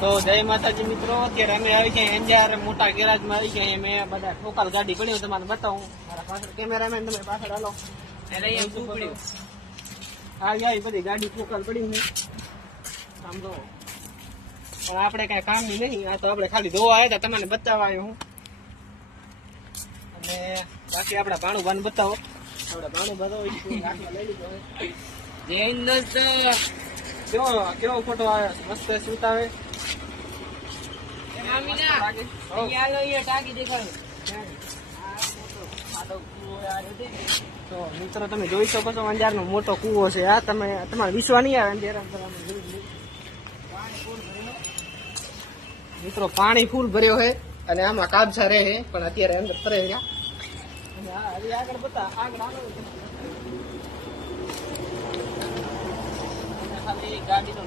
તો જય માતાજી મિત્રો, અત્યારે અમે આવી ગયા એન્જાર મોટા ગેરાજમાં આવી ગયા. મેં બધા ઠોકાલ ગાડી પડી તમારે બતાવું. મારા પાછળ કેમેરામેન તમે પાછળ હાલો. આવી બધી ગાડી ઠોકાલ પડી છે આમ તો, પણ આપણે કઈ કામ ની નહીં. આ તો આપણે ખાલી ધોવા આવ્યા હતા, તમને બતાવવા આવ્યો હું. અને બાકી આપડા ભાણું ભાન બતાવો. આપડા ભાણું બતાવો લઈ લીધો. જૈન કેવો ફોટો આવે, મસ્ત શૂટ આવે. તો મિત્રો તમે જોઈ શકો છો, અંજાર નો મોટો કૂવો છે આ. તમારે વિશ્વા નહીં આવે અંજાર. મિત્રો પાણી ફૂલ ભર્યો છે અને આમાં કાબસા રહે છે, પણ અત્યારે અંદર તરે ગયા. આગળ બતા આગળ ખાલી ગાડીનો